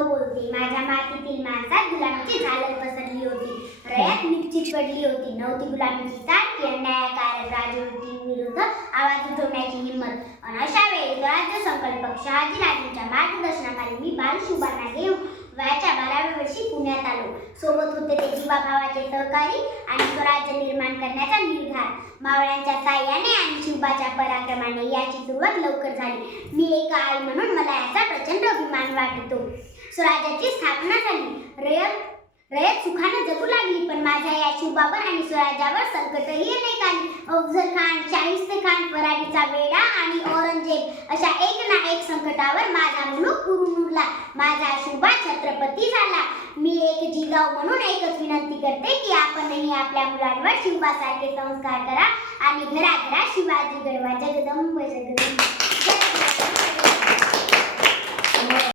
बोलते. माझ्या मातीतील माणसात गुलामीची झालर पसरली होती. रयात निश्चित पडली होती. नव्हती गुलामीची चाल की अन्यायकारक राजवटीविरुद्ध आवाज उठवण्याची हिंमत. अन अशा वेळी राज्य शहाजी आजूच्या मार्गदर्शनाखाली मी बाल बालशुभांना घेऊन वयाच्या बाराव्या वर्षी पुण्यात आलो. सोबत होते ते जीवाभावाचे सहकारी आणि स्वराज्य निर्माण करण्याचा निर्धार. मावळ्यांच्या साह्याने आणि शिवबाच्या पराक्रमाने याची सुरुवात लवकर झाली. मी एक आई म्हणून मला याचा प्रचंड अभिमान वाटतो. स्वराज्याची स्थापना झाली. रयत रयत सुखाने जगू लागली पण माझ्या या शिवबाबर आणि स्वराज्यावर संकटही अनेक आली. अफजल खान शाहिस्ते खान फराडीचा वेडा आणि औरंगजेब अशा एक ना एक संकटावर माझा मुलूक पुरून उरला. माझा शिवबा छत्रपती झाला. मी एक जिजाऊ म्हणून एकच विनंती करते की आपणही आपल्या मुलांवर शिवबासारखे संस्कार करा आणि घराघरा शिवाजी गडवा जगदंब जगदंब